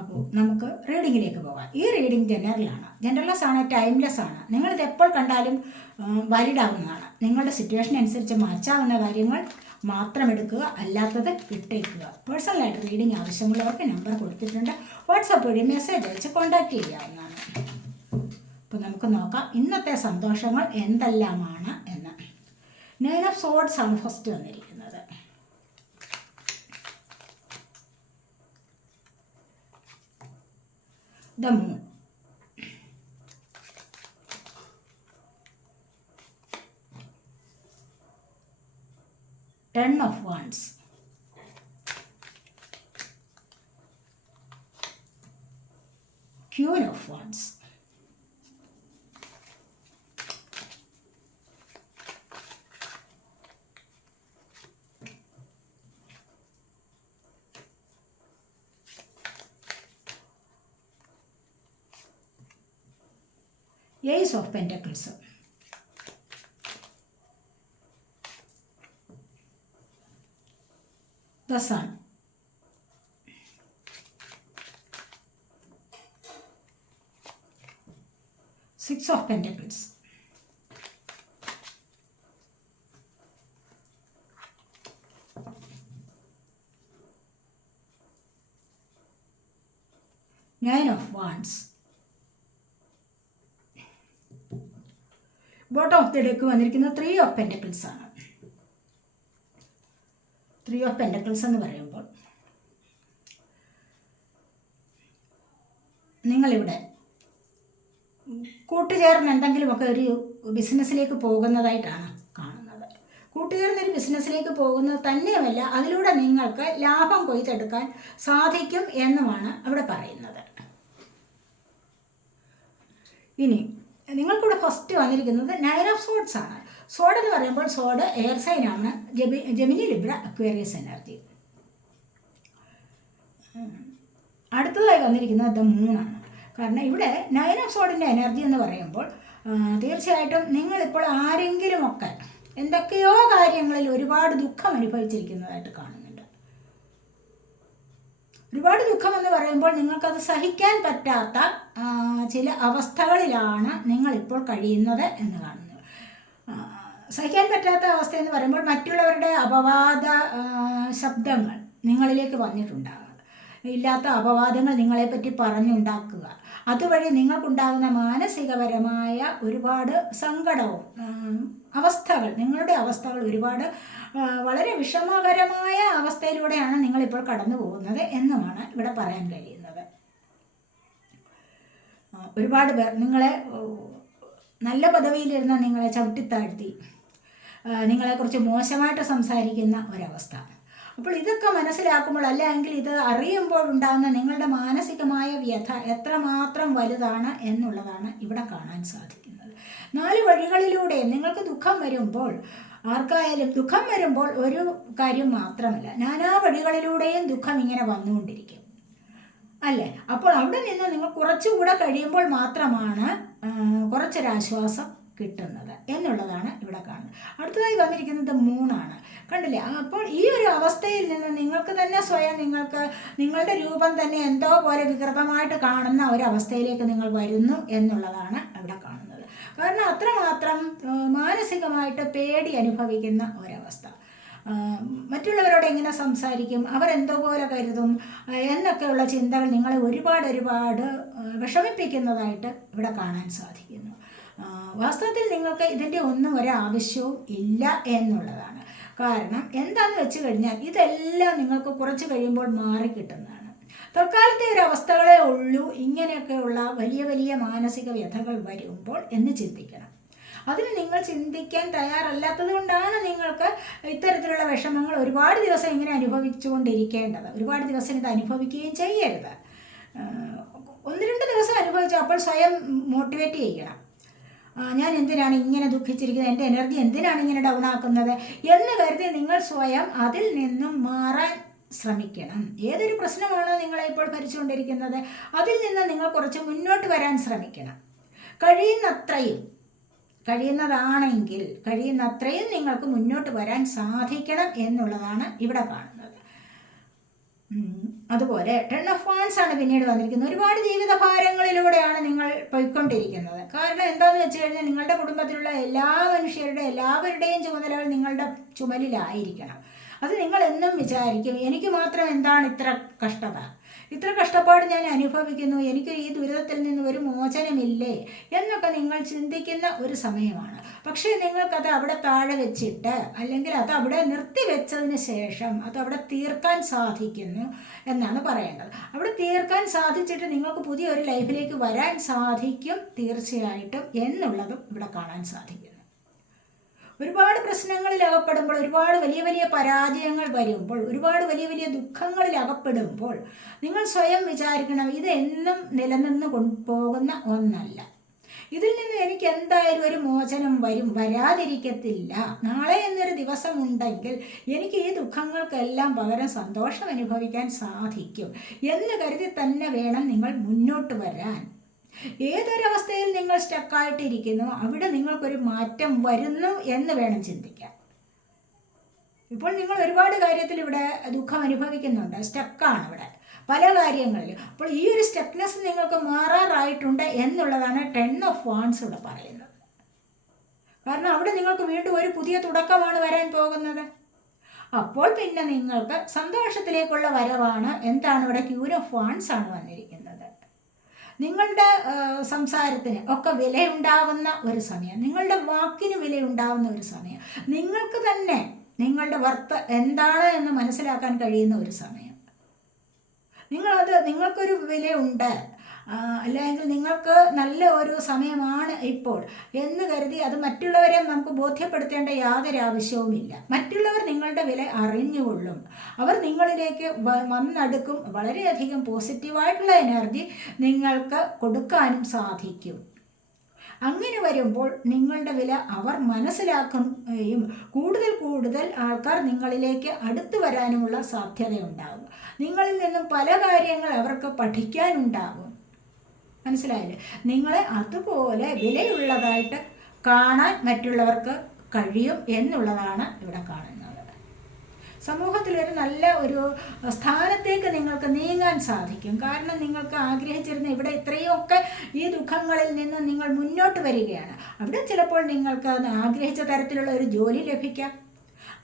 അപ്പോൾ നമുക്ക് റീഡിങ്ങിലേക്ക് പോകാം. ഈ റീഡിംഗ് ജനറലാണ് ജനറൽലെസ് ആണ് ടൈംലെസ് ആണ്. നിങ്ങളിത് എപ്പോൾ കണ്ടാലും വാലിഡ് ആവുന്നതാണ്. നിങ്ങളുടെ സിറ്റുവേഷൻ അനുസരിച്ച് മാറ്റാവുന്ന കാര്യങ്ങൾ മാത്രം എടുക്കുക അല്ലാത്തത് ഇട്ടേക്കുക പേഴ്സണലായിട്ട് റീഡിംഗ് ആവശ്യമുള്ളവർക്ക് നമ്പർ കൊടുത്തിട്ടുണ്ട്. വാട്സാപ്പ് വഴി മെസ്സേജ് അയച്ച് കോൺടാക്റ്റ് ചെയ്യാവുന്നതാണ് അപ്പോൾ നമുക്ക് നോക്കാം ഇന്നത്തെ സന്തോഷങ്ങൾ എന്തെല്ലാമാണ് എന്ന്. നൈൻ ഓഫ് സോഡ്സ് ആണ് ഫസ്റ്റ് വന്നിരിക്കുന്നത്. Ten of Wands. Queen of ones. Ace of Pentacles. The Sun. Six of Pentacles. Of the deck വന്നിരിക്കുന്നത് ത്രീ ഓഫ് പെന്റക്കിൾസ് ആണ്. ത്രീ ഓഫ് പെന്റക്കിൾസ് എന്ന് പറയുമ്പോൾ നിങ്ങളിവിടെ കൂട്ടുചേർന്ന് എന്തെങ്കിലുമൊക്കെ ഒരു ബിസിനസ്സിലേക്ക് പോകുന്നതായിട്ടാണ് കാണുന്നത്. കൂട്ടുചേർന്നൊരു ബിസിനസ്സിലേക്ക് പോകുന്നത് തന്നെയുമല്ല അതിലൂടെ നിങ്ങൾക്ക് ലാഭം കൊയ്തെടുക്കാൻ സാധിക്കും എന്നുമാണ് അവിടെ പറയുന്നത്. ഇനി നിങ്ങൾക്കിവിടെ ഫസ്റ്റ് വന്നിരിക്കുന്നത് നയൻ ഓഫ് സോഡ്സ് ആണ്. സോഡ് എന്ന് പറയുമ്പോൾ സോഡ് എയർ സൈൻ ആണ്. ജെമി ജെമിനി ലിബ്ര അക്വേറിയസ് എനർജി അടുത്തതായി വന്നിരിക്കുന്നത് ദ മൂണാണ് കാരണം ഇവിടെ നയൻ ഓഫ് സോഡിന്റെ എനർജി എന്ന് പറയുമ്പോൾ തീർച്ചയായിട്ടും നിങ്ങളിപ്പോൾ ആരെങ്കിലുമൊക്കെ എന്തൊക്കെയോ കാര്യങ്ങളിൽ ഒരുപാട് ദുഃഖം അനുഭവിച്ചിരിക്കുന്നതായിട്ട് കാണുന്നുണ്ട് ഒരുപാട് ദുഃഖം എന്ന് പറയുമ്പോൾ നിങ്ങൾക്കത് സഹിക്കാൻ പറ്റാത്ത ചില അവസ്ഥകളിലാണ് നിങ്ങളിപ്പോൾ കഴിയുന്നത് എന്ന് കാണുന്നു. സഹിക്കാൻ പറ്റാത്ത അവസ്ഥ എന്ന് പറയുമ്പോൾ മറ്റുള്ളവരുടെ അപവാദ ശബ്ദങ്ങൾ നിങ്ങളിലേക്ക് വന്നിട്ടുണ്ടാകുക ഇല്ലാത്ത അപവാദങ്ങൾ നിങ്ങളെപ്പറ്റി പറഞ്ഞുണ്ടാക്കുക. അതുവഴി നിങ്ങൾക്കുണ്ടാകുന്ന മാനസികപരമായ ഒരുപാട് സങ്കടവും അവസ്ഥകൾ നിങ്ങളുടെ അവസ്ഥകൾ ഒരുപാട് വളരെ വിഷമകരമായ അവസ്ഥയിലൂടെയാണ് നിങ്ങളിപ്പോൾ കടന്നു പോകുന്നത് എന്നുമാണ് ഇവിടെ പറയാൻ കഴിയുന്നത്. ഒരുപാട് പേർ നിങ്ങളെ നല്ല പദവിയിലിരുന്ന നിങ്ങളെ ചവിട്ടിത്താഴ്ത്തി നിങ്ങളെക്കുറിച്ച് മോശമായിട്ട് സംസാരിക്കുന്ന ഒരവസ്ഥ. അപ്പോൾ ഇതൊക്കെ മനസ്സിലാക്കുമ്പോൾ അല്ലെങ്കിൽ ഇത് അറിയുമ്പോൾ ഉണ്ടാകുന്ന നിങ്ങളുടെ മാനസികമായ വ്യഥ എത്രമാത്രം വലുതാണ് എന്നുള്ളതാണ് ഇവിടെ കാണാൻ സാധിക്കുന്നത്. നാല് വഴികളിലൂടെ നിങ്ങൾക്ക് ദുഃഖം വരുമ്പോൾ ആർക്കായാലും ദുഃഖം വരുമ്പോൾ ഒരു കാര്യം മാത്രമല്ല നാനാ വഴികളിലൂടെയും ദുഃഖം ഇങ്ങനെ വന്നുകൊണ്ടിരിക്കും. അല്ലേ? അപ്പോൾ അവിടെ നിന്ന് നിങ്ങൾ കുറച്ചുകൂടെ കഴിയുമ്പോൾ മാത്രമാണ് കുറച്ചൊരാശ്വാസം കിട്ടുന്നത് എന്നുള്ളതാണ് ഇവിടെ കാണുന്നത്. അടുത്തതായി വന്നിരിക്കുന്നത് മൂന്നാണ്. കണ്ടില്ലേ? അപ്പോൾ ഈ ഒരു അവസ്ഥയിൽ നിന്ന് നിങ്ങൾക്ക് തന്നെ സ്വയം നിങ്ങൾക്ക് നിങ്ങളുടെ രൂപം തന്നെ എന്തോ പോലെ വികൃതമായിട്ട് കാണുന്ന ഒരു അവസ്ഥയിലേക്ക് നിങ്ങൾ വരുന്നു എന്നുള്ളതാണ് ഇവിടെ കാണുന്നത്. കാരണം അത്രമാത്രം മാനസികമായിട്ട് പേടി അനുഭവിക്കുന്ന ഒരവസ്ഥ. മറ്റുള്ളവരോട് എങ്ങനെ സംസാരിക്കും? അവരെന്തുപോലെ കരുതും. എന്നൊക്കെയുള്ള ചിന്തകൾ നിങ്ങളെ ഒരുപാട് ഒരുപാട് വിഷമിപ്പിക്കുന്നതായിട്ട് ഇവിടെ കാണാൻ സാധിക്കുന്നു. വാസ്തവത്തിൽ നിങ്ങൾക്ക് ഇതിന്റെ ഒന്നും ഒരാവശ്യവും ഇല്ല എന്നുള്ളതാണ്. കാരണം എന്താണെന്ന് വെച്ച് കഴിഞ്ഞാൽ ഇതെല്ലാം നിങ്ങൾക്ക് കുറച്ച് കഴിയുമ്പോൾ മാറിക്കിട്ടുന്നതാണ്. തൽക്കാലത്തെ ഒരു അവസ്ഥകളെ ഉള്ളൂ. ഇങ്ങനെയൊക്കെയുള്ള വലിയ വലിയ മാനസിക വ്യഥകൾ വരുമ്പോൾ എന്ന് ചിന്തിക്കണം. അതിന് നിങ്ങൾ ചിന്തിക്കാൻ തയ്യാറല്ലാത്തത് കൊണ്ടാണ് നിങ്ങൾക്ക് ഇത്തരത്തിലുള്ള വിഷമങ്ങൾ ഒരുപാട് ദിവസം ഇങ്ങനെ അനുഭവിച്ചുകൊണ്ടിരിക്കേണ്ടത്. ഒരുപാട് ദിവസം ഇത് അനുഭവിക്കുകയും ചെയ്യരുത്. ഒന്ന് രണ്ട് ദിവസം അനുഭവിച്ചു അപ്പോൾ സ്വയം മോട്ടിവേറ്റ് ചെയ്യണം. ഞാൻ എന്തിനാണ് ഇങ്ങനെ ദുഃഖിച്ചിരിക്കുന്നത്? എന്റെ എനർജി എന്തിനാണ് ഇങ്ങനെ ഡൗൺ ആക്കുന്നത്? എന്ന് കരുതി നിങ്ങൾ സ്വയം അതിൽ നിന്നും മാറാൻ ശ്രമിക്കണം. ഏതൊരു പ്രശ്നമാണോ നിങ്ങളെ ഇപ്പോൾ ഭരിച്ചുകൊണ്ടിരിക്കുന്നത്? അതിൽ നിന്ന് നിങ്ങൾ കുറച്ച് മുന്നോട്ട് വരാൻ ശ്രമിക്കണം. കഴിയുന്നത്രയും കഴിയുന്നതാണെങ്കിൽ കഴിയുന്നത്രയും നിങ്ങൾക്ക് മുന്നോട്ട് വരാൻ സാധിക്കണം എന്നുള്ളതാണ് ഇവിടെ കാണുന്നത്. അതുപോലെ ടെൺ ഓഫ് വാൻസ് ആണ് പിന്നീട് വന്നിരിക്കുന്നത്. ഒരുപാട് ജീവിത ഭാരങ്ങളിലൂടെയാണ് നിങ്ങൾ പോയിക്കൊണ്ടിരിക്കുന്നത്. കാരണം എന്താണെന്ന് വെച്ച് കഴിഞ്ഞാൽ നിങ്ങളുടെ കുടുംബത്തിലുള്ള എല്ലാ മനുഷ്യരുടെ എല്ലാവരുടെയും ചുമതലകൾ നിങ്ങളുടെ ചുമലിലായിരിക്കണം. അത് നിങ്ങൾ എന്നും വിചാരിക്കും. എനിക്ക് മാത്രം എന്താണ് ഇത്ര കഷ്ടത? ഇത്ര കഷ്ടപ്പാട് ഞാൻ അനുഭവിക്കുന്നു. എനിക്ക് ഈ ദുരിതത്തിൽ നിന്ന് ഒരു മോചനമില്ലേ എന്നൊക്കെ നിങ്ങൾ ചിന്തിക്കുന്ന ഒരു സമയമാണ്. പക്ഷേ നിങ്ങൾക്കത് അവിടെ താഴെ വെച്ചിട്ട് അല്ലെങ്കിൽ അത് അവിടെ നിർത്തി വെച്ചതിന് ശേഷം അത് അവിടെ തീർക്കാൻ സാധിക്കുന്നു എന്നാണ് പറയേണ്ടത്. അവിടെ തീർക്കാൻ സാധിച്ചിട്ട് നിങ്ങൾക്ക് പുതിയൊരു ലൈഫിലേക്ക് വരാൻ സാധിക്കും തീർച്ചയായിട്ടും എന്നുള്ളതും ഇവിടെ കാണാൻ സാധിക്കുന്നു ഒരുപാട് പ്രശ്നങ്ങളിൽ അകപ്പെടുമ്പോൾ ഒരുപാട് വലിയ വലിയ പരാജയങ്ങൾ വരുമ്പോൾ ഒരുപാട് വലിയ വലിയ ദുഃഖങ്ങളിൽ അകപ്പെടുമ്പോൾ നിങ്ങൾ സ്വയം വിചാരിക്കണം ഇതെന്നും നിലനിന്ന് കൊണ്ടുപോകുന്ന ഒന്നല്ല. ഇതിൽ നിന്ന് എനിക്ക് എന്തായാലും ഒരു മോചനം വരും വരാതിരിക്കത്തില്ല. നാളെ എന്നൊരു ദിവസം ഉണ്ടെങ്കിൽ എനിക്ക് ഈ ദുഃഖങ്ങൾക്കെല്ലാം പകരം സന്തോഷം അനുഭവിക്കാൻ സാധിക്കും. എന്ന് കരുതി തന്നെ വേണം നിങ്ങൾ മുന്നോട്ട് വരാൻ. ഏതൊരവസ്ഥയിൽ നിങ്ങൾ സ്റ്റക്കായിട്ടിരിക്കുന്നു അവിടെ നിങ്ങൾക്കൊരു മാറ്റം വരുന്നു എന്ന് വേണം ചിന്തിക്കാൻ. ഇപ്പോൾ നിങ്ങൾ ഒരുപാട് കാര്യത്തിൽ ഇവിടെ ദുഃഖം അനുഭവിക്കുന്നുണ്ട് സ്റ്റക്കാണ് ഇവിടെ. പല കാര്യങ്ങളിൽ. അപ്പോൾ ഈ ഒരു സ്റ്റക്നെസ് നിങ്ങൾക്ക് മാറാറായിട്ടുണ്ട് എന്നുള്ളതാണ് ടെൻ ഓഫ് വാൺസ് ഇവിടെ പറയുന്നത്. കാരണം അവിടെ നിങ്ങൾക്ക് വീണ്ടും ഒരു പുതിയ തുടക്കമാണ് വരാൻ പോകുന്നത്. അപ്പോൾ പിന്നെ നിങ്ങൾക്ക് സന്തോഷത്തിലേക്കുള്ള വരവാണ് എന്താണ് ഇവിടെ ക്യൂർ ഓഫ് വാൺസ് ആണ് വന്നിരിക്കുന്നത്. നിങ്ങളുടെ സംസാരത്തിന് ഒക്കെ വിലയുണ്ടാവുന്ന ഒരു സമയം. നിങ്ങളുടെ വാക്കിന് വിലയുണ്ടാവുന്ന ഒരു സമയം. നിങ്ങൾക്ക് തന്നെ നിങ്ങളുടെ വർത്ത എന്താണ് എന്ന് മനസ്സിലാക്കാൻ കഴിയുന്ന ഒരു സമയം. നിങ്ങളത് നിങ്ങൾക്കൊരു വിലയുണ്ട്. അല്ലെങ്കിൽ നിങ്ങൾക്ക് നല്ല ഒരു സമയമാണ് ഇപ്പോൾ എന്ന് കരുതി അത് മറ്റുള്ളവരെ നമുക്ക് ബോധ്യപ്പെടുത്തേണ്ട യാതൊരു ആവശ്യവുമില്ല. മറ്റുള്ളവർ നിങ്ങളുടെ വില അറിഞ്ഞുകൊള്ളും. അവർ നിങ്ങളിലേക്ക് വന്നടുക്കും. വളരെയധികം പോസിറ്റീവായിട്ടുള്ള എനർജി നിങ്ങൾക്ക് കൊടുക്കാനും സാധിക്കും. അങ്ങനെ വരുമ്പോൾ നിങ്ങളുടെ വില അവർ മനസ്സിലാക്കുകയും കൂടുതൽ കൂടുതൽ ആൾക്കാർ നിങ്ങളിലേക്ക് അടുത്തു വരാനുമുള്ള സാധ്യതയുണ്ടാകും. നിങ്ങളിൽ നിന്നും പല കാര്യങ്ങൾ അവർക്ക് പഠിക്കാനുണ്ടാകും. മനസ്സിലായില്ലേ? നിങ്ങളെ അതുപോലെ വിലയുള്ളതായിട്ട് കാണാൻ മറ്റുള്ളവർക്ക് കഴിയും എന്നുള്ളതാണ് ഇവിടെ കാണുന്നത്. സമൂഹത്തിൽ ഒരു നല്ല ഒരു സ്ഥാനത്തേക്ക് നിങ്ങൾക്ക് നീങ്ങാൻ സാധിക്കും. കാരണം നിങ്ങൾക്ക് ആഗ്രഹിച്ചിരുന്ന ഇവിടെ ഇത്രയൊക്കെ ഈ ദുഃഖങ്ങളിൽ നിന്ന് നിങ്ങൾ മുന്നോട്ട് വരികയാണ്. അവിടെ ചിലപ്പോൾ നിങ്ങൾക്ക് ആഗ്രഹിച്ച തരത്തിലുള്ള ഒരു ജോലി ലഭിക്കാം.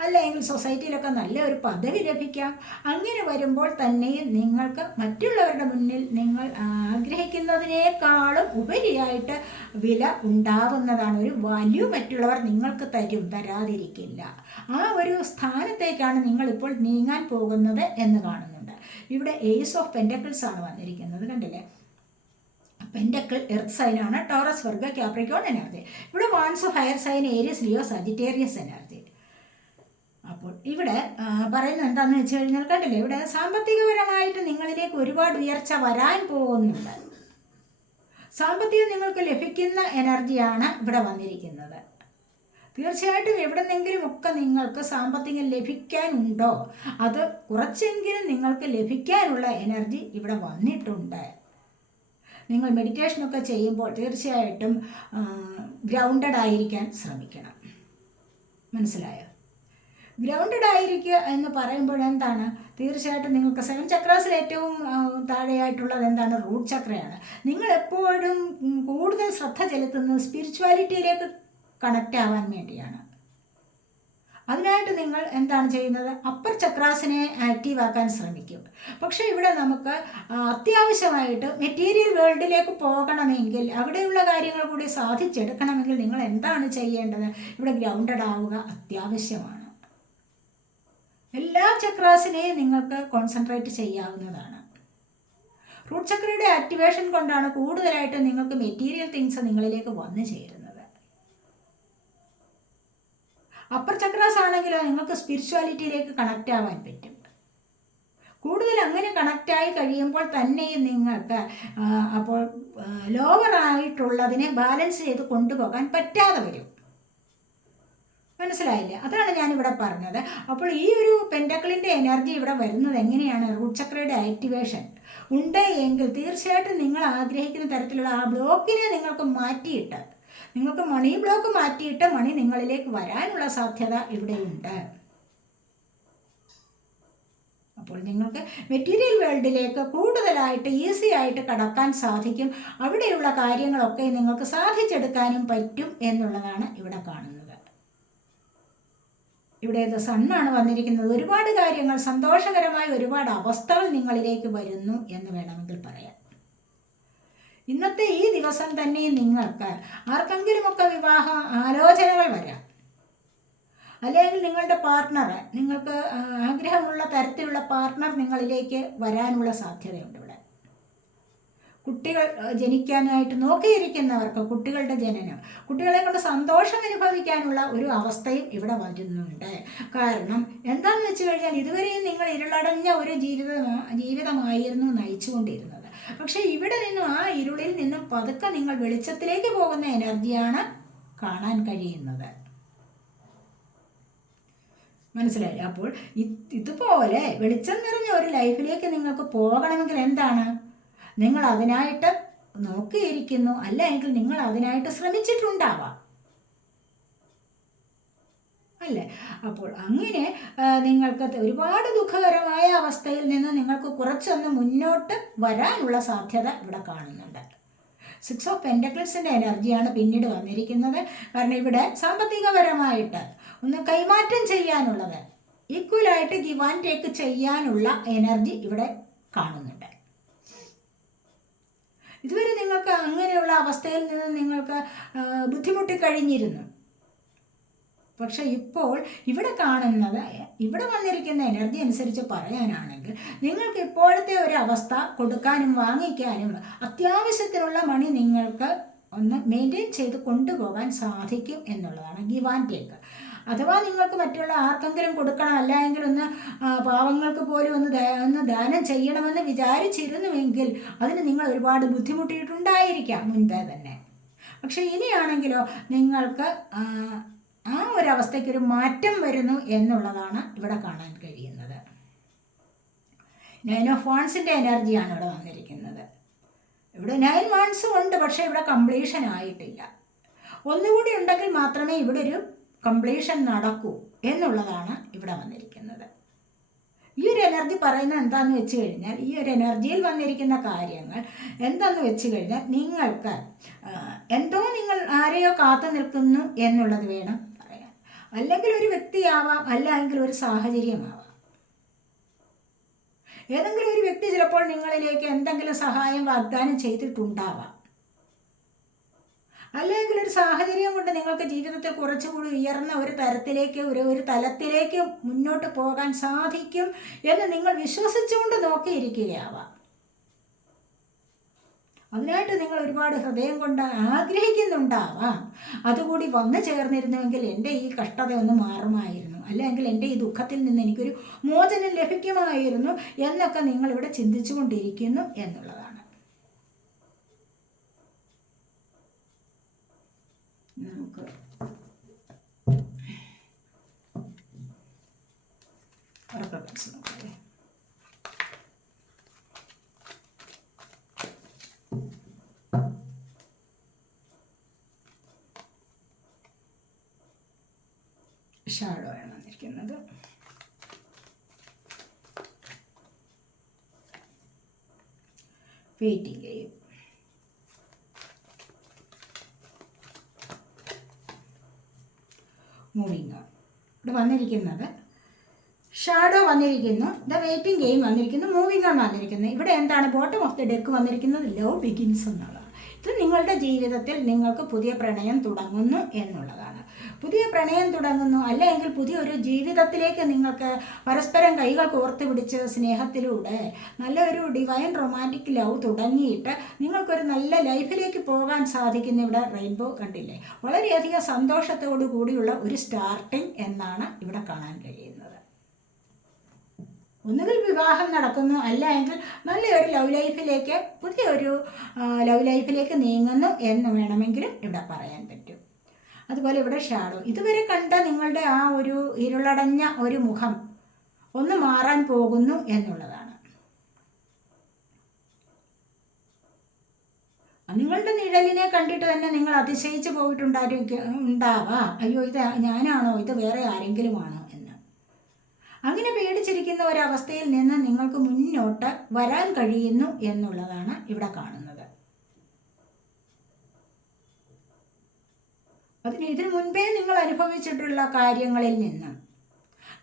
അല്ലെങ്കിൽ സൊസൈറ്റിയിലൊക്കെ നല്ല ഒരു പദവി ലഭിക്കാം. അങ്ങനെ വരുമ്പോൾ തന്നെയും നിങ്ങൾക്ക് മറ്റുള്ളവരുടെ മുന്നിൽ നിങ്ങൾ ആഗ്രഹിക്കുന്നതിനേക്കാളും ഉപരിയായിട്ട് വില ഉണ്ടാവുന്നതാണ്. ഒരു വാല്യൂ മറ്റുള്ളവർ നിങ്ങൾക്ക് തരും തരാതിരിക്കില്ല. ആ ഒരു സ്ഥാനത്തേക്കാണ് നിങ്ങളിപ്പോൾ നീങ്ങാൻ പോകുന്നത് എന്ന് കാണുന്നുണ്ട്. ഇവിടെ ഏസ് ഓഫ് പെന്റക്കിൾസ് ആണ് വന്നിരിക്കുന്നത് കണ്ടില്ലേ? പെൻഡക്കിൾ എർത്ത് സൈനാണ് ടോറസ് വർഗ ക്യാപ്രിക്കോൺ എനർജി ഇവിടെ wands of fire sign Aries Leo Sagittarius energy അപ്പോൾ ഇവിടെ പറയുന്നത് എന്താണെന്ന് വെച്ച് കഴിഞ്ഞാൽ കണ്ടില്ലേ ഇവിടെ സാമ്പത്തികപരമായിട്ട് നിങ്ങളിലേക്ക് ഒരുപാട് ഉയർച്ച വരാൻ പോകുന്നുണ്ട്. സാമ്പത്തികം നിങ്ങൾക്ക് ലഭിക്കുന്ന എനർജിയാണ് ഇവിടെ വന്നിരിക്കുന്നത്. തീർച്ചയായിട്ടും എവിടെന്നെങ്കിലും ഒക്കെ നിങ്ങൾക്ക് സാമ്പത്തികം ലഭിക്കാനുണ്ടോ? അത് കുറച്ചെങ്കിലും നിങ്ങൾക്ക് ലഭിക്കാനുള്ള എനർജി ഇവിടെ വന്നിട്ടുണ്ട്. നിങ്ങൾ മെഡിറ്റേഷനൊക്കെ ചെയ്യുമ്പോൾ തീർച്ചയായിട്ടും ഗ്രൗണ്ടഡ് ആയിരിക്കാൻ ശ്രമിക്കണം. മനസ്സിലായോ? ഗ്രൗണ്ടഡ് ആയിരിക്കുക എന്ന് പറയുമ്പോൾ എന്താണ്? തീർച്ചയായിട്ടും നിങ്ങൾക്ക് സെവൻ ചക്രാസിൽ ഏറ്റവും താഴെയായിട്ടുള്ളത് എന്താണ്? റൂട്ട് ചക്രയാണ് നിങ്ങൾ എപ്പോഴും കൂടുതൽ ശ്രദ്ധ ചെലുത്തുന്നത് സ്പിരിച്വാലിറ്റിയിലേക്ക് കണക്റ്റ് ആവാൻ വേണ്ടിയാണ്. അതിനായിട്ട് നിങ്ങൾ എന്താണ് ചെയ്യുന്നത്? അപ്പർ ചക്രാസിനെ ആക്റ്റീവ് ആക്കാൻ ശ്രമിക്കും. പക്ഷേ ഇവിടെ നമുക്ക് അത്യാവശ്യമായിട്ട് മെറ്റീരിയൽ വേൾഡിലേക്ക് പോകണമെങ്കിൽ അവിടെയുള്ള കാര്യങ്ങൾ കൂടി സാധിച്ചെടുക്കണമെങ്കിൽ നിങ്ങൾ എന്താണ് ചെയ്യേണ്ടത്? ഇവിടെ ഗ്രൗണ്ടഡ് ആവുക അത്യാവശ്യമാണ്. എല്ലാ ചക്രാസിനെയും നിങ്ങൾക്ക് കോൺസെൻട്രേറ്റ് ചെയ്യാവുന്നതാണ്. റൂട്ട് ചക്രയുടെ ആക്ടിവേഷൻ കൊണ്ടാണ് കൂടുതലായിട്ട് നിങ്ങൾക്ക് മെറ്റീരിയൽ തിങ്സ് നിങ്ങളിലേക്ക് വന്നു ചേരുന്നത്. അപ്പർ ചക്രാസ് ആണെങ്കിലോ നിങ്ങൾക്ക് സ്പിരിച്വാലിറ്റിയിലേക്ക് കണക്റ്റ് ആവാൻ പറ്റും. കൂടുതൽ അങ്ങനെ കണക്റ്റായി കഴിയുമ്പോൾ തന്നെയും നിങ്ങൾക്ക് അപ്പോൾ ലോവറായിട്ടുള്ളതിനെ ബാലൻസ് ചെയ്ത് കൊണ്ടുപോകാൻ പറ്റാതെ വരും. മനസ്സിലായില്ലേ? അതാണ് ഞാനിവിടെ പറഞ്ഞത്. അപ്പോൾ ഈ ഒരു പെൻഡക്കിളിന്റെ എനർജി ഇവിടെ വരുന്നത് എങ്ങനെയാണ്? റൂട്ട് ചക്രയുടെ ആക്ടിവേഷൻ ഉണ്ട് എങ്കിൽ തീർച്ചയായിട്ടും നിങ്ങൾ ആഗ്രഹിക്കുന്ന തരത്തിലുള്ള ആ ബ്ലോക്കിനെ നിങ്ങൾക്ക് മാറ്റിയിട്ട് നിങ്ങൾക്ക് മണി ബ്ലോക്ക് മാറ്റിയിട്ട് മണി നിങ്ങളിലേക്ക് വരാനുള്ള സാധ്യത ഇവിടെയുണ്ട്. അപ്പോൾ നിങ്ങൾക്ക് മെറ്റീരിയൽ വേൾഡിലേക്ക് കൂടുതലായിട്ട് ഈസി ആയിട്ട് കടക്കാൻ സാധിക്കും. അവിടെയുള്ള കാര്യങ്ങളൊക്കെ നിങ്ങൾക്ക് സാധിച്ചെടുക്കാനും പറ്റും എന്നുള്ളതാണ് ഇവിടെ കാണുന്നത്. ഇവിടെ ഇത് സണ്ണാണ് വന്നിരിക്കുന്നത്. ഒരുപാട് കാര്യങ്ങൾ സന്തോഷകരമായ ഒരുപാട് അവസ്ഥകൾ നിങ്ങളിലേക്ക് വരുന്നു എന്ന് വേണമെങ്കിൽ പറയാം. ഇന്നത്തെ ഈ ദിവസം തന്നെ നിങ്ങൾക്ക് ആർക്കെങ്കിലുമൊക്കെ വിവാഹ ആലോചനകൾ വരാം. അല്ലെങ്കിൽ നിങ്ങളുടെ പാർട്ണർ നിങ്ങൾക്ക് ആഗ്രഹമുള്ള തരത്തിലുള്ള പാർട്ണർ നിങ്ങളിലേക്ക് വരാനുള്ള സാധ്യതയുണ്ട് കുട്ടികൾ ജനിക്കാനായിട്ട് നോക്കിയിരിക്കുന്നവർക്ക് കുട്ടികളുടെ ജനനം കുട്ടികളെ കൊണ്ട് സന്തോഷം അനുഭവിക്കാനുള്ള ഒരു അവസ്ഥയും ഇവിടെ വരുന്നുണ്ട്. കാരണം എന്താണെന്ന് വെച്ച് കഴിഞ്ഞാൽ ഇതുവരെയും നിങ്ങൾ ഇരുളടഞ്ഞ ഒരു ജീവിതം ജീവിതമായിരുന്നു നയിച്ചുകൊണ്ടിരുന്നത്. പക്ഷേ ഇവിടെ നിന്നും ആ ഇരുളിൽ നിന്നും പതുക്കെ നിങ്ങൾ വെളിച്ചത്തിലേക്ക് പോകുന്ന എനർജിയാണ് കാണാൻ കഴിയുന്നത്. മനസ്സിലായി അപ്പോൾ ഇതുപോലെ വെളിച്ചം നിറഞ്ഞ ഒരു ലൈഫിലേക്ക് നിങ്ങൾക്ക് പോകണമെങ്കിൽ എന്താണ്? നിങ്ങൾ അതിനായിട്ട് നോക്കിയിരിക്കുന്നു. അല്ല എങ്കിൽ നിങ്ങൾ അതിനായിട്ട് ശ്രമിച്ചിട്ടുണ്ടാവാം. അല്ലേ? അപ്പോൾ അങ്ങനെ നിങ്ങൾക്ക് ഒരുപാട് ദുഃഖകരമായ അവസ്ഥയിൽ നിന്ന് നിങ്ങൾക്ക് കുറച്ചൊന്ന് മുന്നോട്ട് വരാനുള്ള സാധ്യത ഇവിടെ കാണുന്നുണ്ട്. സിക്സ് ഓഫ് പെൻഡക്കിൾസിന്റെ എനർജിയാണ് പിന്നീട് വന്നിരിക്കുന്നത്. കാരണം ഇവിടെ സാമ്പത്തികപരമായിട്ട് ഒന്ന് കൈമാറ്റം ചെയ്യാനുള്ളത് ഈക്വലായിട്ട് ഗിവ് ആൻഡ് ടേക്ക് ചെയ്യാനുള്ള എനർജി ഇവിടെ കാണുന്നുണ്ട്. ഇതുവരെ നിങ്ങൾക്ക് അങ്ങനെയുള്ള അവസ്ഥയിൽ നിന്ന് നിങ്ങൾക്ക് ബുദ്ധിമുട്ടി കഴിഞ്ഞിരുന്നു. പക്ഷെ ഇപ്പോൾ ഇവിടെ കാണുന്നത് ഇവിടെ വന്നിരിക്കുന്ന എനർജി അനുസരിച്ച് പറയാനാണെങ്കിൽ നിങ്ങൾക്ക് ഇപ്പോഴത്തെ ഒരു അവസ്ഥ കൊടുക്കാനും വാങ്ങിക്കാനും അത്യാവശ്യത്തിനുള്ള മണി നിങ്ങൾക്ക് ഒന്ന് മെയിന്റെയിൻ ചെയ്ത് കൊണ്ടുപോകാൻ സാധിക്കും എന്നുള്ളതാണ് ഗിവ് ആൻഡ് ടേക്ക് അഥവാ നിങ്ങൾക്ക് മറ്റുള്ള ആർക്കെങ്കിലും കൊടുക്കണം അല്ലെങ്കിൽ ഒന്ന് ആ, പാവങ്ങൾക്ക് പോലും ഒന്ന് ഒന്ന് ദാനം ചെയ്യണമെന്ന് വിചാരിച്ചിരുന്നുവെങ്കിൽ അതിന് നിങ്ങൾ ഒരുപാട് ബുദ്ധിമുട്ടിയിട്ടുണ്ടായിരിക്കാം മുൻപേ തന്നെ. പക്ഷെ ഇനിയാണെങ്കിലോ നിങ്ങൾക്ക് ആ, ഒരു അവസ്ഥയ്ക്കൊരു മാറ്റം വരുന്നു എന്നുള്ളതാണ് ഇവിടെ കാണാൻ കഴിയുന്നത്. നയൻ ഓഫ് വാൺസിന്റെ എനർജിയാണ് ഇവിടെ വന്നിരിക്കുന്നത്. ഇവിടെ നയൻ വാൺസും ഉണ്ട് പക്ഷേ ഇവിടെ കംപ്ലീഷൻ ആയിട്ടില്ല. ഒന്നുകൂടി ഉണ്ടെങ്കിൽ മാത്രമേ ഇവിടെ ഒരു കംപ്ലീഷൻ നടക്കൂ എന്നുള്ളതാണ് ഇവിടെ വന്നിരിക്കുന്നത്. ഈ ഒരു എനർജി പറയുന്നത് എന്താന്ന് വെച്ച് കഴിഞ്ഞാൽ ഈ ഒരു എനർജിയിൽ വന്നിരിക്കുന്ന കാര്യങ്ങൾ എന്താന്ന് വെച്ച് കഴിഞ്ഞാൽ നിങ്ങൾക്ക് എന്തോ നിങ്ങൾ ആരെയോ കാത്തു നിൽക്കുന്നു എന്നുള്ളത് വേണം പറയാൻ. അല്ലെങ്കിൽ ഒരു വ്യക്തിയാവാം അല്ലെങ്കിൽ ഒരു സാഹചര്യമാവാം. ഏതെങ്കിലും ഒരു വ്യക്തി ചിലപ്പോൾ നിങ്ങളിലേക്ക് എന്തെങ്കിലും സഹായം വാഗ്ദാനം ചെയ്തിട്ടുണ്ടാവാം. അല്ലെങ്കിൽ ഒരു സാഹചര്യം കൊണ്ട് നിങ്ങൾക്ക് ജീവിതത്തിൽ കുറച്ചുകൂടി ഉയർന്ന ഒരു തരത്തിലേക്ക് ഒരു ഒരു തലത്തിലേക്ക് മുന്നോട്ട് പോകാൻ സാധിക്കും എന്ന് നിങ്ങൾ വിശ്വസിച്ചുകൊണ്ട് നോക്കിയിരിക്കുകയാവാം. അതിനായിട്ട് നിങ്ങൾ ഒരുപാട് ഹൃദയം കൊണ്ട് ആഗ്രഹിക്കുന്നുണ്ടാവാം. അതുകൂടി വന്നു ചേർന്നിരുന്നുവെങ്കിൽ എന്റെ ഈ കഷ്ടത ഒന്ന് മാറുമായിരുന്നു. അല്ലെങ്കിൽ എന്റെ ഈ ദുഃഖത്തിൽ നിന്ന് എനിക്കൊരു മോചനം ലഭിക്കുമായിരുന്നു എന്നൊക്കെ നിങ്ങളിവിടെ ചിന്തിച്ചുകൊണ്ടിരിക്കുന്നു എന്നുള്ളതാണ് നമുക്ക് ഉറക്കം കാണിച്ച് നോക്കാം ഷാഡോ ആണ് വന്നിരിക്കുന്നത് വെയിറ്റിംഗ് ചെയ്യും മൂവിങ് ഇവിടെ വന്നിരിക്കുന്നത് ഷാഡോ വന്നിരിക്കുന്നു. ദ വെയിറ്റിംഗ് ഗെയിം വന്നിരിക്കുന്നു. മൂവിങ് ഓൺ വന്നിരിക്കുന്നു. ഇവിടെ എന്താണ്? ബോട്ടം ഓഫ് ദി ഡെക്ക് വന്നിരിക്കുന്നത്. ലവ് ബിഗിൻസ് എന്നുള്ളതാണ്. ഇത് നിങ്ങളുടെ ജീവിതത്തിൽ നിങ്ങൾക്ക് പുതിയ പ്രണയം തുടങ്ങുന്നു എന്നുള്ളതാണ്. പുതിയ പ്രണയം തുടങ്ങുന്നു. അല്ലെങ്കിൽ പുതിയൊരു ജീവിതത്തിലേക്ക് നിങ്ങൾക്ക് പരസ്പരം കൈകൾ കോർത്ത് പിടിച്ച് സ്നേഹത്തിലൂടെ നല്ലൊരു ഡിവൈൻ റൊമാന്റിക് ലവ് തുടങ്ങിയിട്ട് നിങ്ങൾക്കൊരു നല്ല ലൈഫിലേക്ക് പോകാൻ സാധിക്കുന്ന ഇവിടെ റെയിൻബോ കണ്ടില്ലേ? വളരെയധികം സന്തോഷത്തോടു കൂടിയുള്ള ഒരു സ്റ്റാർട്ടിങ് എന്നാണ് ഇവിടെ കാണാൻ കഴിയുന്നത്. ഒന്നുകിൽ വിവാഹം നടക്കുന്നു അല്ല എങ്കിൽ നല്ലൊരു ലവ് ലൈഫിലേക്ക് പുതിയൊരു ലവ് ലൈഫിലേക്ക് നീങ്ങുന്നു എന്ന് വേണമെങ്കിലും ഇവിടെ പറയാൻ പറ്റും. അതുപോലെ ഇവിടെ ഷാഡോ ഇതുവരെ കണ്ട നിങ്ങളുടെ ആ ഒരു ഇരുളടഞ്ഞ ഒരു മുഖം ഒന്ന് മാറാൻ പോകുന്നു എന്നുള്ളതാണ്. നിങ്ങളുടെ നിഴലിനെ കണ്ടിട്ട് തന്നെ നിങ്ങൾ അതിശയിച്ച് പോയിട്ടുണ്ടായിരിക്കും ഉണ്ടാവാം. അയ്യോ ഇത് ഞാനാണോ? ഇത് വേറെ ആരെങ്കിലുമാണോ എന്ന്. അങ്ങനെ പേടിച്ചിരിക്കുന്ന ഒരവസ്ഥയിൽ നിന്ന് നിങ്ങൾക്ക് മുന്നോട്ട് വരാൻ കഴിയുന്നു എന്നുള്ളതാണ് ഇവിടെ കാണുന്നത്. അതിന് ഇതിനു മുൻപേ നിങ്ങൾ അനുഭവിച്ചിട്ടുള്ള കാര്യങ്ങളിൽ നിന്ന്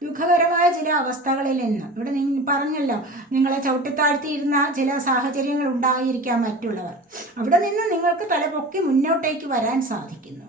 ദുഃഖകരമായ ചില അവസ്ഥകളിൽ നിന്ന്. ഇവിടെ നിങ്ങൾ പറഞ്ഞല്ലോ നിങ്ങളെ ചവിട്ടിത്താഴ്ത്തിയിരുന്ന ചില സാഹചര്യങ്ങൾ ഉണ്ടായിരിക്കാം മറ്റുള്ളവർ. അവിടെ നിന്ന് നിങ്ങൾക്ക് തലപൊക്കി മുന്നോട്ടേക്ക് വരാൻ സാധിക്കുന്നു.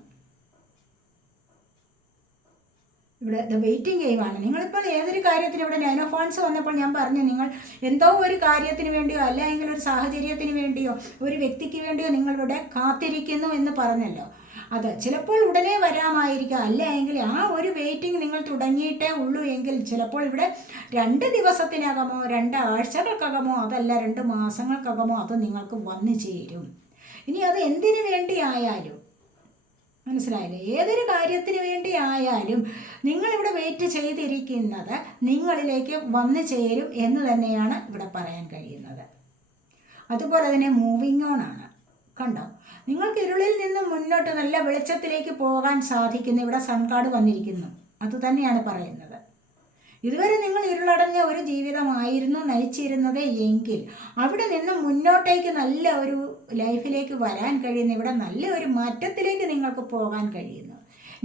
ഇവിടെ ദ വെയിറ്റിംഗ് ഗെയിമാണ് നിങ്ങളിപ്പോൾ ഏതൊരു കാര്യത്തിന് ഇവിടെ നൈനോഫോൺസ് വന്നപ്പോൾ ഞാൻ പറഞ്ഞു നിങ്ങൾ എന്തോ ഒരു കാര്യത്തിന് വേണ്ടിയോ അല്ലെങ്കിൽ ഒരു സാഹചര്യത്തിന് വേണ്ടിയോ ഒരു വ്യക്തിക്ക് വേണ്ടിയോ നിങ്ങളിവിടെ കാത്തിരിക്കുന്നു എന്ന് പറഞ്ഞല്ലോ. അത് ചിലപ്പോൾ ഉടനെ വരാമായിരിക്കാം. അല്ല എങ്കിൽ ആ ഒരു വെയിറ്റിംഗ് നിങ്ങൾ തുടങ്ങിയിട്ടേ ഉള്ളൂ എങ്കിൽ ചിലപ്പോൾ ഇവിടെ രണ്ട് ദിവസത്തിനകമോ രണ്ട് ആഴ്ചകൾക്കകമോ അതല്ല രണ്ട് മാസങ്ങൾക്കകമോ അത് നിങ്ങൾക്ക് വന്നു ചേരും. ഇനി അത് എന്തിനു വേണ്ടി ആയാലും? മനസ്സിലായില്ലേ? ഏതൊരു കാര്യത്തിന് വേണ്ടി ആയാലും നിങ്ങളിവിടെ വെയിറ്റ് ചെയ്തിരിക്കുന്നത് നിങ്ങളിലേക്ക് വന്നു ചേരും എന്ന് തന്നെയാണ് ഇവിടെ പറയാൻ കഴിയുന്നത്. അതുപോലെ തന്നെ മൂവിങ് ഓൺ ആണ്. കണ്ടോ? നിങ്ങൾക്ക് ഇരുളിൽ നിന്ന് മുന്നോട്ട് നല്ല വെളിച്ചത്തിലേക്ക് പോകാൻ സാധിക്കുന്നു ഇവിടെ സൺകാർഡ് വന്നിരിക്കുന്നു. അതുതന്നെയാണ് പറയുന്നത്. ഇതുവരെ നിങ്ങൾ ഇരുളടഞ്ഞ ഒരു ജീവിതമായിരുന്നു നയിച്ചിരുന്നത് എങ്കിൽ അവിടെ നിന്ന് മുന്നോട്ടേക്ക് നല്ല ഒരു ലൈഫിലേക്ക് വരാൻ കഴിയുന്ന ഇവിടെ നല്ല ഒരു മാറ്റത്തിലേക്ക് നിങ്ങൾക്ക് പോകാൻ കഴിയുന്നു.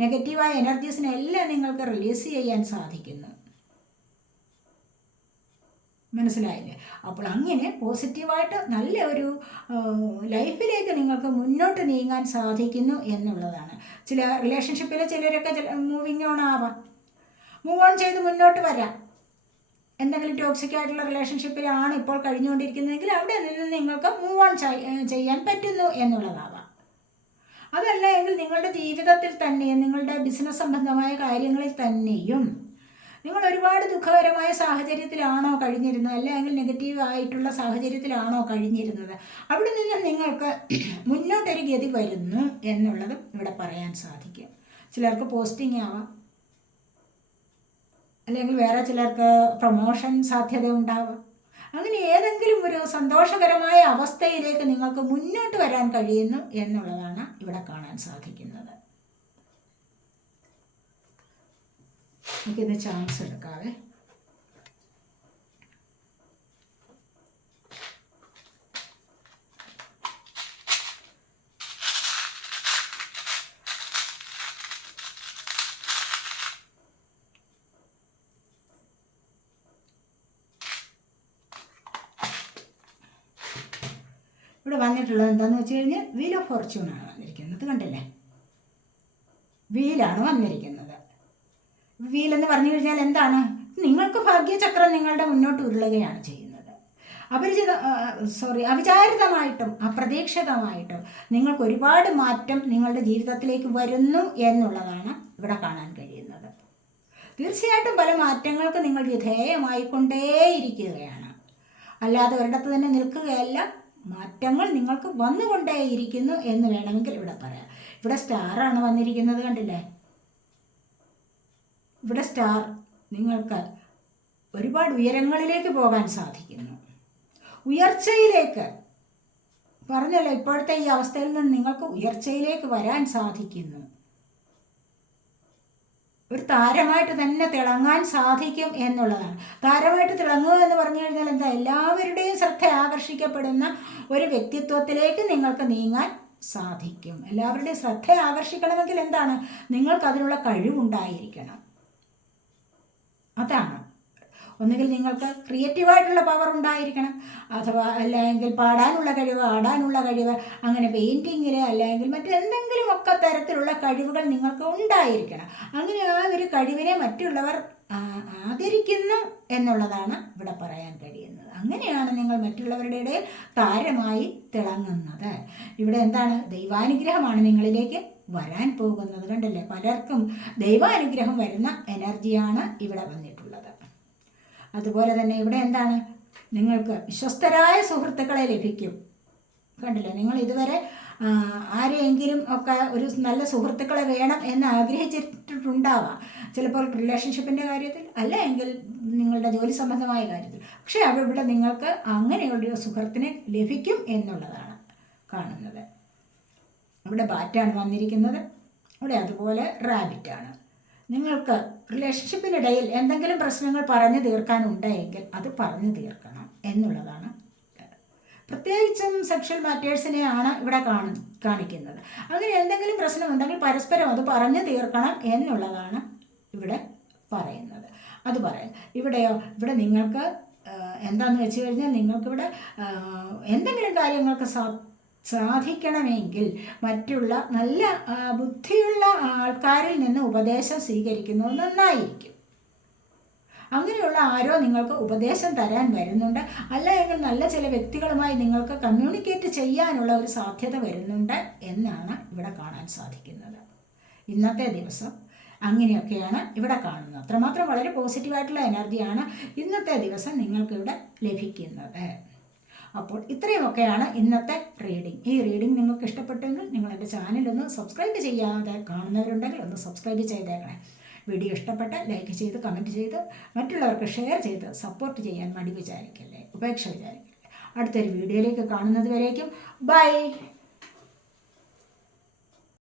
നെഗറ്റീവായ എനർജീസിനെല്ലാം നിങ്ങൾക്ക് റിലീസ് ചെയ്യാൻ സാധിക്കുന്നു. മനസ്സിലായില്ലേ? അപ്പോൾ അങ്ങനെ പോസിറ്റീവായിട്ട് നല്ല ഒരു ലൈഫിലേക്ക് നിങ്ങൾക്ക് മുന്നോട്ട് നീങ്ങാൻ സാധിക്കുന്നു എന്നുള്ളതാണ്. ചില റിലേഷൻഷിപ്പിൽ ചിലരൊക്കെ ചില മൂവിങ് ഓൺ ആവാം. മൂവ് ഓൺ ചെയ്ത് മുന്നോട്ട് വരാം. എന്തെങ്കിലും ടോക്സിക് ആയിട്ടുള്ള റിലേഷൻഷിപ്പിലാണ് ഇപ്പോൾ കഴിഞ്ഞുകൊണ്ടിരിക്കുന്നതെങ്കിൽ അവിടെ നിന്ന് നിങ്ങൾക്ക് മൂവ് ഓൺ ചെയ്യാൻ പറ്റുന്നു എന്നുള്ളതാവാം. അതല്ല എങ്കിൽ നിങ്ങളുടെ ജീവിതത്തിൽ തന്നെയും നിങ്ങളുടെ ബിസിനസ് സംബന്ധമായ കാര്യങ്ങളിൽ തന്നെയും നിങ്ങൾ ഒരുപാട് ദുഃഖകരമായ സാഹചര്യത്തിലാണോ കഴിഞ്ഞിരുന്നത്? അല്ലെങ്കിൽ നെഗറ്റീവ് ആയിട്ടുള്ള സാഹചര്യത്തിലാണോ കഴിഞ്ഞിരുന്നത്? അവിടെ നിന്ന് നിങ്ങൾക്ക് മുന്നോട്ടൊരു ഗതി വരുന്നു എന്നുള്ളത് ഇവിടെ പറയാൻ സാധിക്കും. ചിലർക്ക് പോസ്റ്റിംഗ് ആവാം. അല്ലെങ്കിൽ വേറെ ചിലർക്ക് പ്രൊമോഷൻ സാധ്യത ഉണ്ടാവാം. അങ്ങനെ ഏതെങ്കിലും ഒരു സന്തോഷകരമായ അവസ്ഥയിലേക്ക് നിങ്ങൾക്ക് മുന്നോട്ട് വരാൻ കഴിയുന്നു എന്നുള്ളതാണ് ഇവിടെ കാണാൻ സാധിക്കുന്നത്. നമുക്കിന്ന് ചാൻസ് എടുക്കാവേ. ഇവിടെ വന്നിട്ടുള്ളത് എന്താണെന്ന് വെച്ച് കഴിഞ്ഞാൽ വീൽ ഓഫ് ഫോർച്യൂണാണ് വന്നിരിക്കുന്നത്. കണ്ടില്ലേ? വീലാണ് വന്നിരിക്കുന്നത്. വീൽ എന്ന് പറഞ്ഞു കഴിഞ്ഞാൽ എന്താണ്? നിങ്ങൾക്ക് ഭാഗ്യചക്രം നിങ്ങളുടെ മുന്നോട്ട് ഉരുളുകയാണ് ചെയ്യുന്നത്. അപരിചിത സോറി അവിചാരിതമായിട്ടും അപ്രതീക്ഷിതമായിട്ടും നിങ്ങൾക്ക് ഒരുപാട് മാറ്റം നിങ്ങളുടെ ജീവിതത്തിലേക്ക് വരുന്നു എന്നുള്ളതാണ് ഇവിടെ കാണാൻ കഴിയുന്നത്. തീർച്ചയായിട്ടും പല മാറ്റങ്ങൾക്ക് നിങ്ങൾ വിധേയമായിക്കൊണ്ടേയിരിക്കുകയാണ്. അല്ലാതെ ഒരിടത്ത് തന്നെ നിൽക്കുകയല്ല. മാറ്റങ്ങൾ നിങ്ങൾക്ക് വന്നുകൊണ്ടേയിരിക്കുന്നു എന്ന് വേണമെങ്കിൽ ഇവിടെ പറയാം. ഇവിടെ സ്റ്റാറാണ് വന്നിരിക്കുന്നത് കണ്ടില്ലേ? ഇവിടെ സ്റ്റാർ നിങ്ങൾക്ക് ഒരുപാട് ഉയരങ്ങളിലേക്ക് പോകാൻ സാധിക്കുന്നു. ഉയർച്ചയിലേക്ക് പറഞ്ഞല്ലോ ഇപ്പോഴത്തെ ഈ അവസ്ഥയിൽ നിന്ന് നിങ്ങൾക്ക് ഉയർച്ചയിലേക്ക് വരാൻ സാധിക്കുന്നു. ഒരു താരമായിട്ട് തന്നെ തിളങ്ങാൻ സാധിക്കും എന്നുള്ളതാണ്. താരമായിട്ട് തിളങ്ങുക എന്ന് പറഞ്ഞു കഴിഞ്ഞാൽ എന്താ? എല്ലാവരുടെയും ശ്രദ്ധ ആകർഷിക്കപ്പെടുന്ന ഒരു വ്യക്തിത്വത്തിലേക്ക് നിങ്ങൾക്ക് നീങ്ങാൻ സാധിക്കും. എല്ലാവരുടെയും ശ്രദ്ധ ആകർഷിക്കണമെങ്കിൽ എന്താണ്? നിങ്ങൾക്ക് അതിനുള്ള കഴിവുണ്ടായിരിക്കണം. അതാണ്. ഒന്നുകിൽ നിങ്ങൾക്ക് ക്രിയേറ്റീവായിട്ടുള്ള പവർ ഉണ്ടായിരിക്കണം അഥവാ അല്ലെങ്കിൽ പാടാനുള്ള കഴിവ് ആടാനുള്ള കഴിവ് അങ്ങനെ പെയിന്റിങ്ങിൽ അല്ലെങ്കിൽ മറ്റെന്തെങ്കിലും ഒക്കെ തരത്തിലുള്ള കഴിവുകൾ നിങ്ങൾക്ക് ഉണ്ടായിരിക്കണം. അങ്ങനെ ആ ഒരു കഴിവിനെ മറ്റുള്ളവർ ആദരിക്കുന്നു എന്നുള്ളതാണ് ഇവിടെ പറയാൻ കഴിയുന്നത്. അങ്ങനെയാണ് നിങ്ങൾ മറ്റുള്ളവരുടെ ഇടയിൽ താരമായി തിളങ്ങുന്നത്. ഇവിടെ എന്താണ്? ദൈവാനുഗ്രഹമാണ് നിങ്ങളിലേക്ക് വരാൻ പോകുന്നത് കണ്ടല്ലേ? പലർക്കും ദൈവാനുഗ്രഹം വരുന്ന എനർജിയാണ് ഇവിടെ വന്നിട്ടുള്ളത്. അതുപോലെ തന്നെ ഇവിടെ എന്താണ്? നിങ്ങൾക്ക് വിശ്വസ്തരായ സുഹൃത്തുക്കളെ ലഭിക്കും. കണ്ടില്ലേ? നിങ്ങൾ ഇതുവരെ ആരെയെങ്കിലും ഒക്കെ ഒരു നല്ല സുഹൃത്തുക്കളെ വേണം എന്ന് ആഗ്രഹിച്ചിട്ടുണ്ടാവാം. ചിലപ്പോൾ റിലേഷൻഷിപ്പിന്റെ കാര്യത്തിൽ അല്ല എങ്കിൽ നിങ്ങളുടെ ജോലി സംബന്ധമായ കാര്യത്തിൽ. പക്ഷേ അവിടെ നിങ്ങൾക്ക് അങ്ങനെയുള്ള സുഹൃത്തിനെ ലഭിക്കും എന്നുള്ളതാണ് കാണുന്നത്. ഇവിടെ ബാറ്റാണ് വന്നിരിക്കുന്നത്. ഇവിടെ അതുപോലെ റാബിറ്റാണ്. നിങ്ങൾക്ക് റിലേഷൻഷിപ്പിനിടയിൽ എന്തെങ്കിലും പ്രശ്നങ്ങൾ പറഞ്ഞു തീർക്കാനുണ്ടെങ്കിൽ അത് പറഞ്ഞു തീർക്കണം എന്നുള്ളതാണ്. പ്രത്യേകിച്ചും സെക്ഷൽ മാറ്റേഴ്സിനെയാണ് ഇവിടെ കാണു കാണിക്കുന്നത്. അങ്ങനെ എന്തെങ്കിലും പ്രശ്നമുണ്ടെങ്കിൽ പരസ്പരം അത് പറഞ്ഞു തീർക്കണം എന്നുള്ളതാണ് ഇവിടെ പറയുന്നത്. അത് പറയാം. ഇവിടെയോ? ഇവിടെ നിങ്ങൾക്ക് എന്താണെന്ന് വെച്ച് കഴിഞ്ഞാൽ നിങ്ങൾക്കിവിടെ എന്തെങ്കിലും കാര്യങ്ങൾക്ക് സാധിക്കണമെങ്കിൽ മറ്റുള്ള നല്ല ബുദ്ധിയുള്ള ആൾക്കാരിൽ നിന്ന് ഉപദേശം സ്വീകരിക്കുന്നത് നന്നായിരിക്കും. അങ്ങനെയുള്ള ആരോ നിങ്ങൾക്ക് ഉപദേശം തരാൻ വരുന്നുണ്ട്. അല്ലെങ്കിൽ നല്ല ചില വ്യക്തികളുമായി നിങ്ങൾക്ക് കമ്മ്യൂണിക്കേറ്റ് ചെയ്യാനുള്ള ഒരു സാധ്യത വരുന്നുണ്ട് എന്നാണ് ഇവിടെ കാണാൻ സാധിക്കുന്നത്. ഇന്നത്തെ ദിവസം അങ്ങനെയൊക്കെയാണ് ഇവിടെ കാണുന്നത്. അത്രമാത്രം വളരെ പോസിറ്റീവായിട്ടുള്ള എനർജിയാണ് ഇന്നത്തെ ദിവസം നിങ്ങൾക്കിവിടെ ലഭിക്കുന്നത്. അപ്പോൾ ഇത്രയുമൊക്കെയാണ് ഇന്നത്തെ റീഡിംഗ് ഈ റീഡിംഗ് നിങ്ങൾക്ക് ഇഷ്ടപ്പെട്ടെങ്കിൽ നിങ്ങൾ എന്റെ ചാനലൊന്ന് സബ്സ്ക്രൈബ് ചെയ്യാതെ കാണുന്നവരുണ്ടെങ്കിൽ ഒന്ന് സബ്സ്ക്രൈബ് ചെയ്തേക്കണേ. വീഡിയോ ഇഷ്ടപ്പെട്ട ലൈക്ക് ചെയ്ത് കമന്റ് ചെയ്ത് മറ്റുള്ളവർക്ക് ഷെയർ ചെയ്ത് സപ്പോർട്ട് ചെയ്യാൻ മടി വിചാരിക്കല്ലേ? ഉപേക്ഷ വിചാരിക്കല്ലേ? അടുത്തൊരു വീഡിയോയിലേക്ക് കാണുന്നത് വരേക്കും. ബൈ